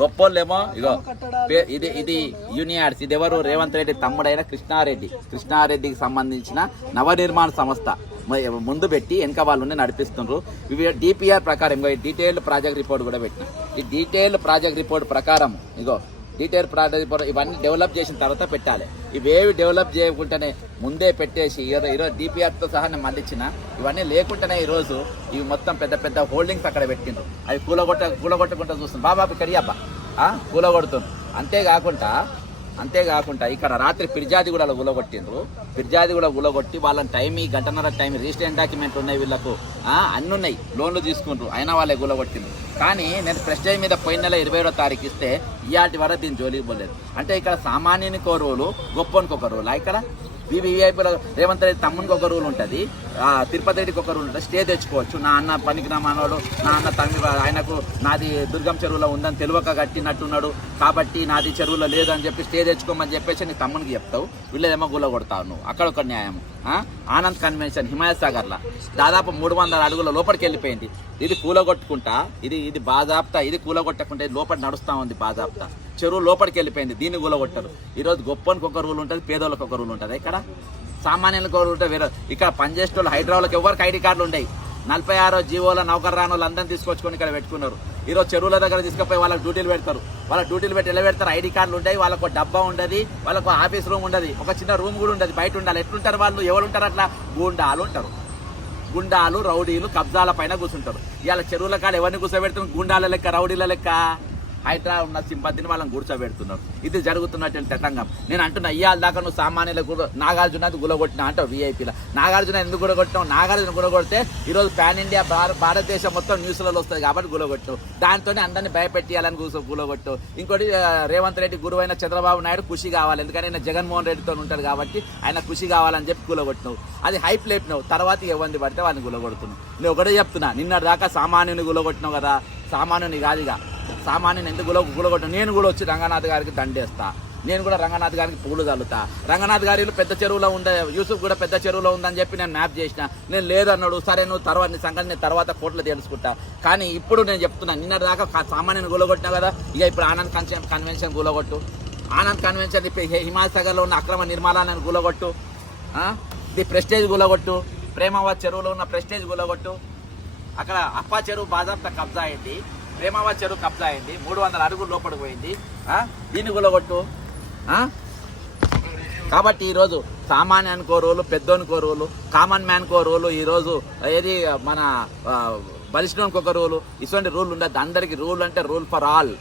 గొప్పోళ్ళేమో ఇగో ఇది యూనియార్డ్స్. ఇది ఎవరు? రేవంత్ రెడ్డి తమ్ముడైన కృష్ణారెడ్డికి సంబంధించిన నవనిర్మాణ సంస్థ ముందు పెట్టి వెనక వాళ్ళు నడిపిస్తున్నారు. ఇవి డిపిఆర్ ప్రకారం డీటెయిల్డ్ ప్రాజెక్ట్ రిపోర్ట్ కూడా పెట్టిన. ఈ డీటెయిల్డ్ ప్రాజెక్ట్ రిపోర్ట్ ప్రకారం డీటెయిల్ ప్రాజెక్ట్ రిపోర్ట్ ఇవన్నీ డెవలప్ చేసిన తర్వాత పెట్టాలి. ఇవేవి డెవలప్ చేయకుండానే ముందే పెట్టేసి ఈరోజు డిపిఆర్తో సహా నేను మళ్ళిచ్చిన ఇవన్నీ లేకుండానే ఈరోజు ఇవి మొత్తం పెద్ద పెద్ద హోల్డింగ్స్ అక్కడ పెట్టిండ్రు. అవి కూలగొట్టకుండా చూస్తుంది బాబా కడియబ్బా కూలగొడుతుంది. అంతేకాకుండా ఇక్కడ రాత్రి ఫిర్యాది కూడా కూలగొట్టి వాళ్ళని గంటన్నర టైం రిజిస్ట్రేషన్ డాక్యుమెంట్ ఉన్నాయి, వీళ్ళకు అన్నీ ఉన్నాయి, లోన్లు తీసుకుంటారు, అయినా వాళ్ళే కూలగొట్టిండ్రు. కానీ నేను ప్రెస్టేజ్ మీద పోయిన నెల 27వ తారీఖు ఇస్తే ఇవాటి వరకు దీన్ని జోలికి పోలేదు. అంటే ఇక్కడ సామాన్యునికి ఒక రూలు, గొప్పనికి ఒక రూలు. ఇక్కడ వివిఐపీలో రేవంత్ రెడ్డి తమ్మునికి ఒక రూల్ ఉంటుంది, తిరుపతి రెడ్డికి ఒక రూల్ ఉంటుంది. స్టే తెచ్చుకోవచ్చు. నా అన్న పనికిరామానోడు, నా అన్న తమ్మి ఆయనకు నాది దుర్గం చెరువులో ఉందని తెలియక కట్టినట్టున్నాడు కాబట్టి నాది చెరువులో లేదు అని చెప్పి స్టే తెచ్చుకోమని చెప్పేసి నీ తమ్మునికి చెప్తావు, వీళ్ళేమో గుల్ల కొడతావు నువ్వు. అక్కడ ఒక న్యాయం. ఆనంద్ కన్వెన్షన్ హిమాయత్ సాగర్లో దాదాపు 300 అడుగుల లోపలికి వెళ్ళిపోయింది. ఇది కూలగొట్టుకుంటా, ఇది బాజాప్తా, ఇది కూలగొట్టకుండా లోపల నడుస్తూ ఉంది బాజాప్తా. చెరువు లోపలికి వెళ్ళిపోయింది, దీన్ని కూలగొట్టరు. ఈరోజు గొప్పనికి ఒక రూల్ ఉంటుంది, పేదోళ్ళకి ఒక రూల్ ఉంటుంది. ఇక్కడ సామాన్యులకు ఒక రూల్ ఉంటుంది. వేరే ఇక్కడ పనిచేసే వాళ్ళు హైదరాబాద్కి ఎవరికి ఐడి కార్డులు ఉన్నాయి. 46 జీవోల నౌకర్ రాని వాళ్ళు అందరినీ తీసుకొచ్చుకొని ఇక్కడ పెట్టుకున్నారు. ఈరోజు చెరువుల దగ్గర తీసుకుపోయి వాళ్ళకి డ్యూటీలు పెడతారు. వాళ్ళ డ్యూటీలు పెట్టి ఎలా పెడతారు? ఐడి కార్డులు ఉంటాయి, వాళ్ళకు డబ్బా ఉండదు, వాళ్ళకు ఆఫీస్ రూమ్ ఉండదు, ఒక చిన్న రూమ్ కూడా ఉండదు, బయట ఉండాలి. ఎట్లుంటారు వాళ్ళు? ఎవరు ఉంటారు అట్లా? గుండాలు రౌడీలు కబ్జాల పైన కూర్చుంటారు. ఇవాళ చెరువుల కాడ ఎవరిని కూర్చోబెడుతున్నారు? గుండాల లెక్క, రౌడీల లెక్క. హైదరాబాద్ ఉన్న సింపతిని వాళ్ళని కూర్చోబెడుతున్నారు. ఇది జరుగుతున్నటువంటి తతంగం. నేను అంటున్నా, ఇవాళ దాకా నువ్వు సామాన్యులకు నాగార్జున గులగొట్టినా అంటావు. వీఐపీలో నాగార్జున ఎందుకు గులగొట్టినావు? నాగార్జున గులగొడితే ఈరోజు పాన్ ఇండియా భారతదేశం మొత్తం న్యూస్లలో వస్తుంది కాబట్టి గులగొట్టావు. దాంతోనే అందరినీ భయపెట్టియాలని గులగొట్టావు. ఇంకోటి రేవంత్ రెడ్డి గురువైన చంద్రబాబు నాయుడు ఖుషి కావాలి, ఎందుకంటే ఆయన జగన్మోహన్ రెడ్డితో ఉంటాడు కాబట్టి ఆయన ఖుషి కావాలని చెప్పి గులగొట్టినావు. అది హైప్ లేపినావు. తర్వాత ఎవరిని పడితే వాళ్ళని గులగొడుతున్నావు. నేను ఒకటే చెప్తున్నా, నిన్నటి దాకా సామాన్యుని గులగొట్టినావు కదా, సామాన్యుని కాదుగా. సామాన్యుని ఎందుకు గులగొట్టిన? నేను కూడా వచ్చి రంగనాథ్ గారికి దండేస్తా, నేను కూడా రంగనాథ్ గారికి పూలు చల్లుతా. రంగనాథ్ గారి పెద్ద చెరువులో ఉండే, యూసుఫ్ కూడా పెద్ద చెరువులో ఉందని చెప్పి నేను మ్యాప్ చేసిన. నేను లేదన్నాడు. సరే నువ్వు తర్వాత నీ సంగతి నేను తర్వాత కోర్టులో తెలుసుకుంటా. కానీ ఇప్పుడు నేను చెప్తున్నా, నిన్న దాకా సామాన్యుని గులగొట్టినా కదా, ఇక ఇప్పుడు ఆనంద్ కన్వెన్షన్ గులగొట్టు. ఆనంద్ కన్వెన్షన్ హిమాయత్ సాగర్లో ఉన్న అక్రమ నిర్మాణాలను గులగొట్టు. ఇది ప్రెస్టేజ్ గులగొట్టు. ప్రేమావత్ చెరువులో ఉన్న ప్రెస్టేజ్ గులగొట్టు. అక్కడ అప్పా చెరువు బాజాప్తా కబ్జా అయింది, ప్రేమావత్ చెరువు కబ్జా అయింది, 300 అడుగులు లోపలికి పోయింది. దీన్ని గులగొట్టు. కాబట్టి ఈరోజు సామాన్యానికో రోలు, పెద్దోనికో రోలు, కామన్ మ్యాన్కో రోలు, ఈరోజు ఏది మన బలిష్ఠోనికి ఒక రూలు, ఇటువంటి రూల్ ఉండదు. అందరికీ రూల్ అంటే రూల్ ఫర్ ఆల్.